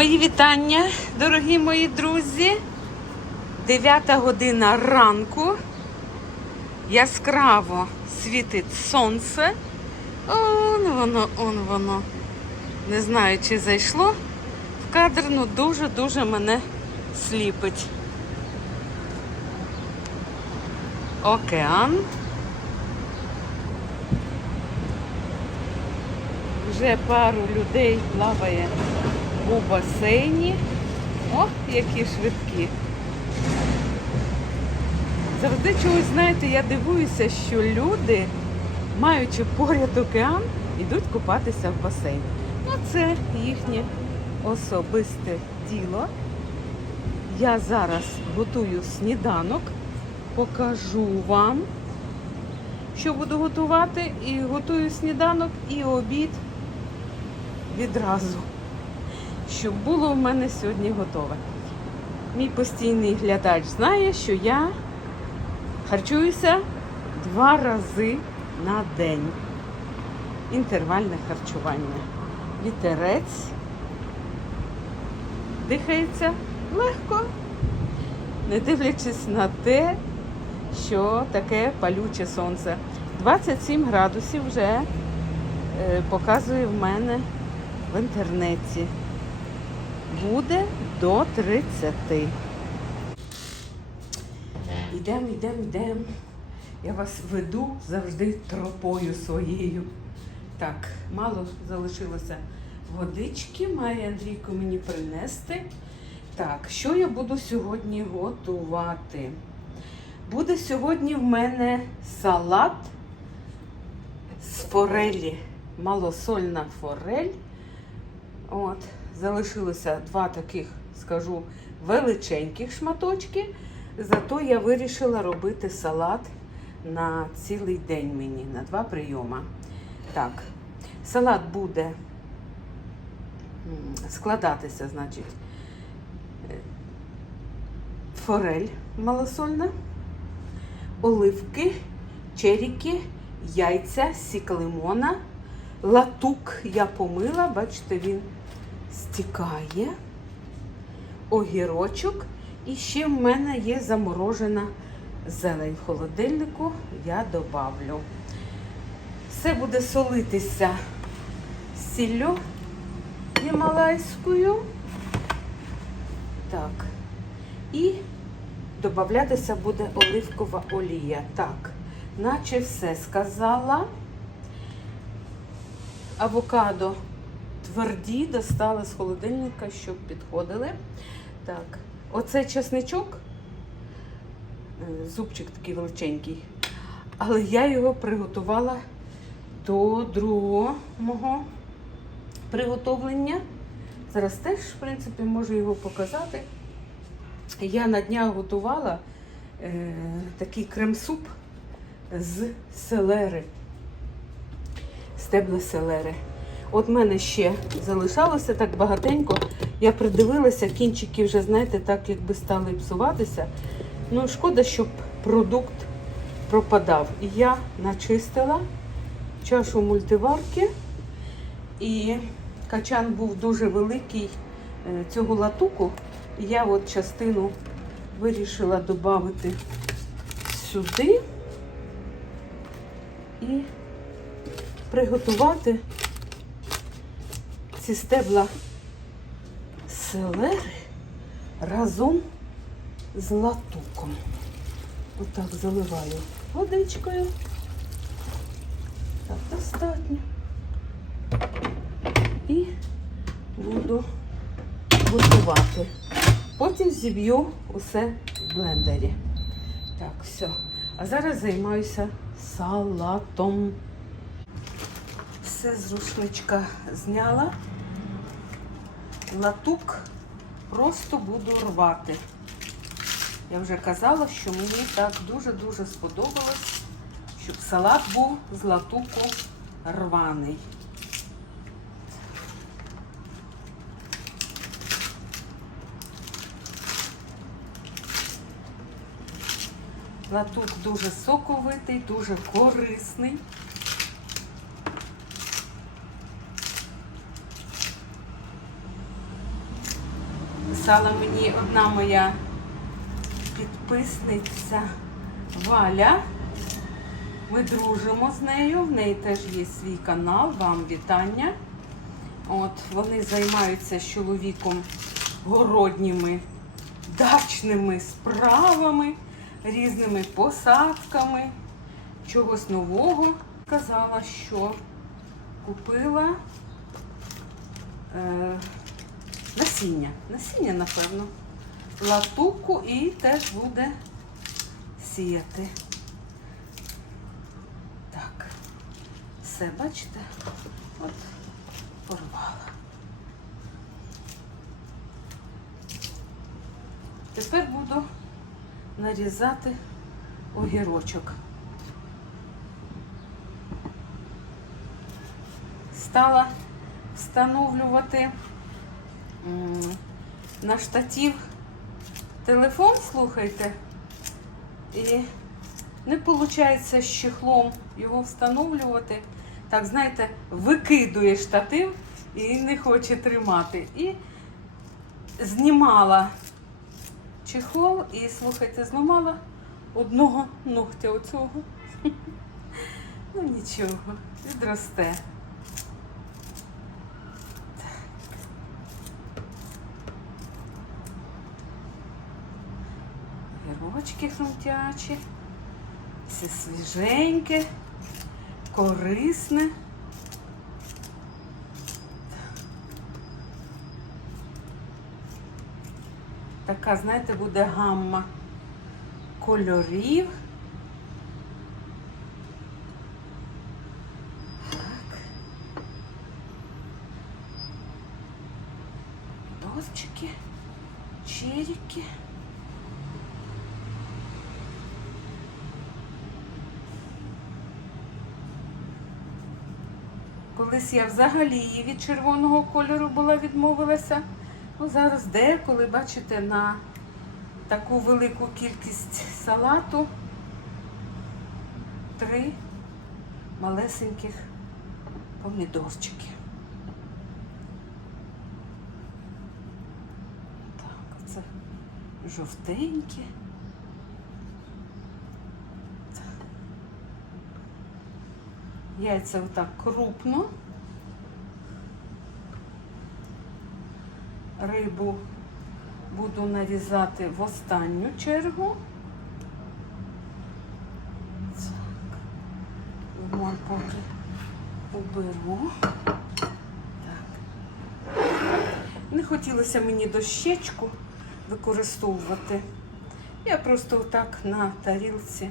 Мої вітання, дорогі мої друзі. 9 година ранку. Яскраво світить сонце. Он воно, он воно. Не знаю, чи зайшло в кадр, ну дуже-дуже мене сліпить. Океан. Вже пару людей плаває у басейні. О, які швидкі. Завжди чогось, знаєте, я дивуюся, що люди, маючи поряд океан, йдуть купатися в басейн. Ну, це їхнє особисте діло. Я зараз готую сніданок, покажу вам, що буду готувати. І готую сніданок і обід відразу, щоб було в мене сьогодні готове. Мій постійний глядач знає, що я харчуюся два рази на день. Інтервальне харчування. Вітерець. Дихається легко, не дивлячись на те, що таке палюче сонце. 27 градусів вже е, показує в мене в інтернеті. Буде до 30. Йдемо, йдемо, йдемо. Я вас веду завжди тропою своєю. Так, мало залишилося водички, має Андрійко мені принести. Так, що я буду сьогодні готувати? Буде сьогодні в мене салат з форелі. Малосольна форель. От, залишилося два таких, скажу, величеньких шматочки. Зато я вирішила робити салат на цілий день мені, на два прийоми. Так, салат буде складатися, значить, е, форель малосольна, оливки, черіки, яйця, сік лимона, латук я помила, бачите, він стікає, огірочок. І ще в мене є заморожена зелень в холодильнику, я добавлю. Все буде солитися сіллю гімалайською. Так. І додатися буде оливкова олія. Так, наче все сказала. Авокадо тверді, достала з холодильника, щоб підходили. Так, оцей чесничок, е, зубчик такий величенький, але я його приготувала до другого мого приготовлення. Зараз теж, в принципі, можу його показати. Я на днях готувала е, такий крем-суп з селери, стебла селери. От в мене ще залишалося так багатенько. Я придивилася, кінчики вже, знаєте, так якби стали псуватися. Ну, шкода, щоб продукт пропадав. І я начистила чашу мультиварки. І качан був дуже великий е, цього латуку. І я от частину вирішила додати сюди і приготувати ці стебла селери разом з латуком. Отак заливаю водичкою. Так, достатньо. І буду готувати. Потім зіб'ю усе в блендері. Так, все. А зараз займаюся салатом. Все з рушничка зняла. Латук просто буду рвати. Я вже казала, що мені так дуже-дуже сподобалось, щоб салат був з латуку рваний. Латук дуже соковитий, дуже корисний. Написала мені одна моя підписниця Валя. Ми дружимо з нею, в неї теж є свій канал, вам вітання. От, вони займаються з чоловіком городніми дачними справами, різними посадками, чогось нового. Казала, що купила е, насіння. Насіння, напевно, латуку і теж буде сіяти. Так, все, бачите? От порвала. Тепер буду нарізати огірочок. Стала встановлювати на штатів телефон, слухайте, і не виходить з чехлом його встановлювати. Так, знаєте, викидує штатив і не хоче тримати. І знімала чехол і, слухайте, зламала одного ногтя оцього. Ну нічого, відросте. Гірочки хрумтячі, все свіженьке, корисне. Така, знаєте, буде гамма кольорів. Так. Дозчики, Колись я взагалі від червоного кольору була відмовилася. Ну, зараз деколи, бачите, на таку велику кількість салату три малесеньких помідорчики. Так, це жовтенькі. Яйця отак крупно. Рибу буду нарізати в останню чергу. Так, лимон уберу. Так. Не хотілося мені дощечку використовувати. Я просто отак на тарілці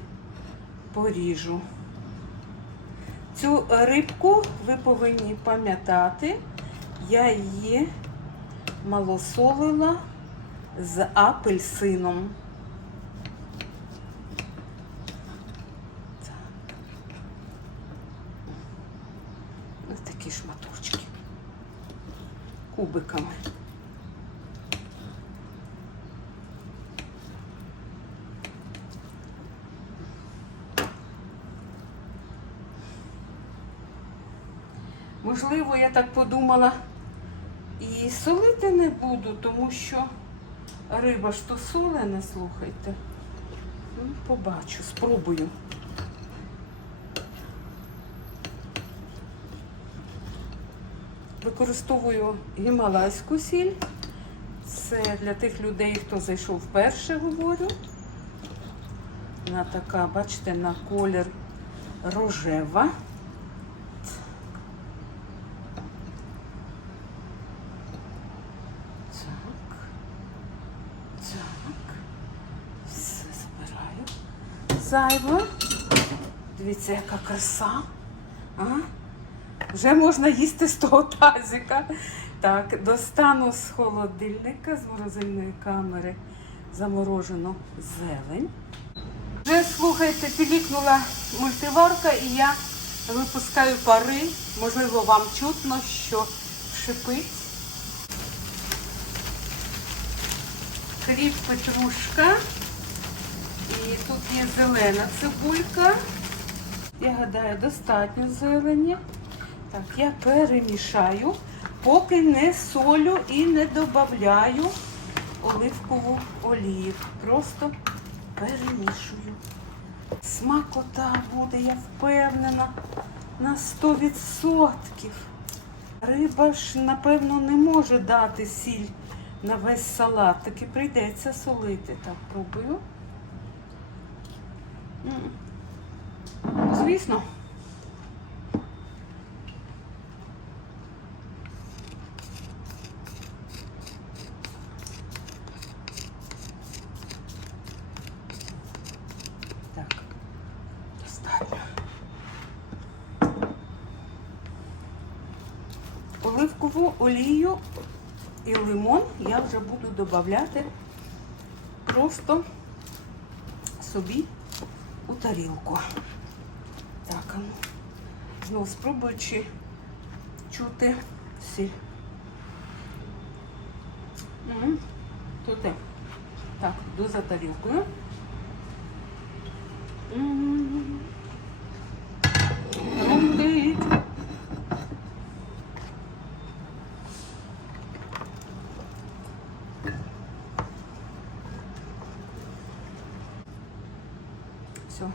поріжу. Цю рибку ви повинні пам'ятати, я її малосолила з апельсином. Ось такі шматочки. Кубиками. Можливо, я так подумала, і солити не буду, тому що риба ж то солена, слухайте. Ну, побачу, спробую. Використовую гімалайську сіль. Це для тих людей, хто зайшов вперше, говорю. Вона така, бачите, на колір рожева. Так. Так. Все забираю. Зайве. Дивіться, яка краса. А? Вже можна їсти з того тазика. Так, достану з холодильника, з морозильної камери заморожену зелень. Вже слухайте, пілікнула мультиварка і я випускаю пари. Можливо, вам чутно, що шипить. Кріп петрушка. Тут є зелена цибулька. Я гадаю, достатньо зелені. Так, я перемішаю, поки не солю і не додаю оливкову олію. Просто перемішую. Смакота буде, я впевнена, на 100%. Риба ж, напевно, не може дати сіль на весь салат, таки прийдеться солити. Так, пробую. Звісно. Так. Оливкову олію і лимон я вже буду додавати просто собі у тарілку. Так, ну, знову спробую, чи чути сіль. Тут. Так, йду за тарілкою. Все.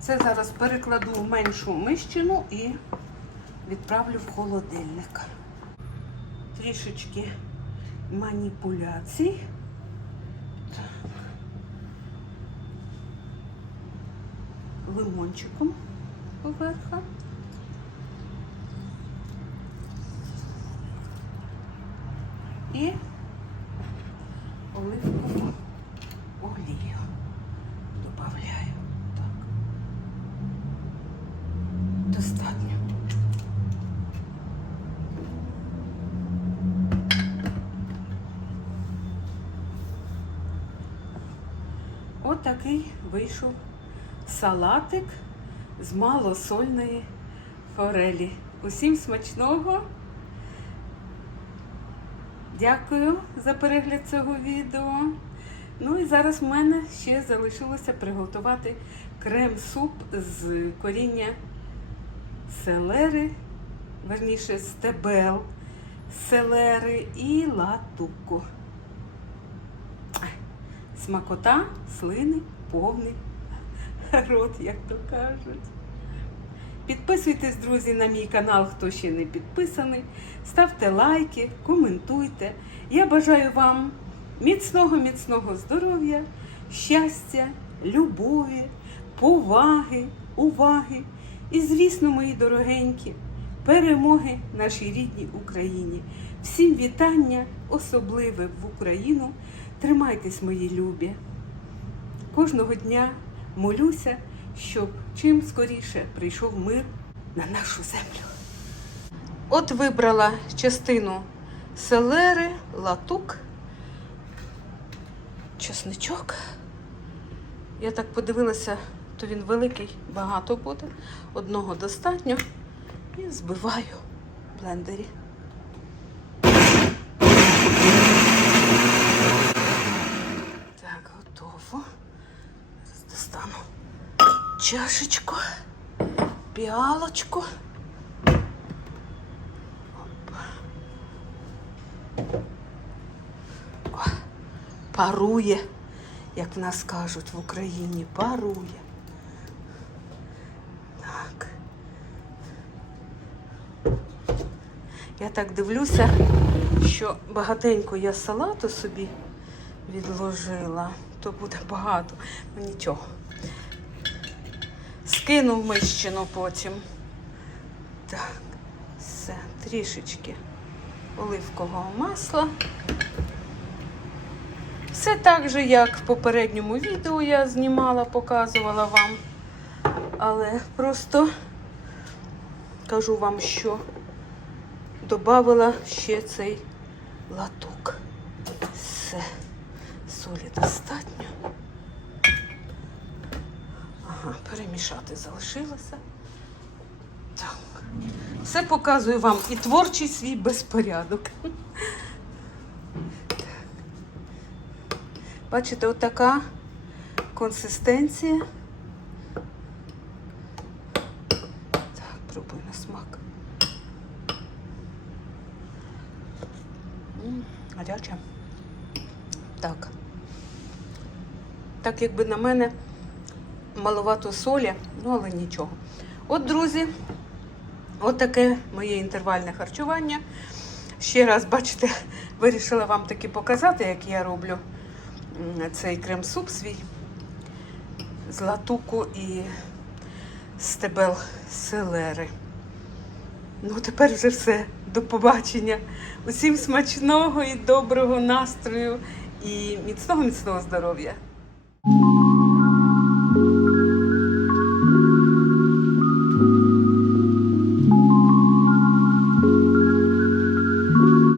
Це зараз перекладу в меншу мищину і відправлю в холодильник. Трішечки маніпуляцій. Лимончиком поверха. І оливкову олію добавляю. Так. Достатньо. Отакий вийшов салатик з малосольної форелі. Усім смачного! Дякую за перегляд цього відео. Ну і зараз в мене ще залишилося приготувати крем-суп з коріння селери, верніше стебел, селери і латуку. Смакота, слини, повний рот, як то кажуть. Підписуйтесь, друзі, на мій канал, хто ще не підписаний. Ставте лайки, коментуйте. Я бажаю вам міцного, міцного здоров'я, щастя, любові, поваги, уваги. І, звісно, мої дорогенькі, перемоги нашій рідній Україні. Всім вітання, особливе в Україну. Тримайтесь, мої любі. Кожного дня молюся, щоб чим скоріше прийшов мир на нашу землю. От вибрала частину селери, латук, чесничок. Я так подивилася, то він великий, багато буде. Одного достатньо. І збиваю в блендері. Так, готово. Зараз достану чашечку, піалочку. Парує, як в нас кажуть в Україні, парує. Так. Я так дивлюся, що багатенько я салату собі відложила, то буде багато. Ну нічого. Скину мищину потім. Так, все, трішечки оливкового масла. Все так же, як в попередньому відео я знімала, показувала вам. Але просто кажу вам, що додавала ще цей латок. Все, солі достатньо. Ага, перемішати залишилося. Так. Все показую вам і творчий свій безпорядок. Бачите, отака консистенція. Так, пробуй на смак. М, Гаряче. Так. Якби на мене маловато солі, ну але нічого. От, друзі, от моє інтервальне харчування. Ще раз, бачите, вирішила вам таки показати, як я роблю цей крем-суп свій з латуку і стебел селери. Ну, тепер вже все. До побачення. Усім смачного і доброго настрою і міцного міцного здоров'я.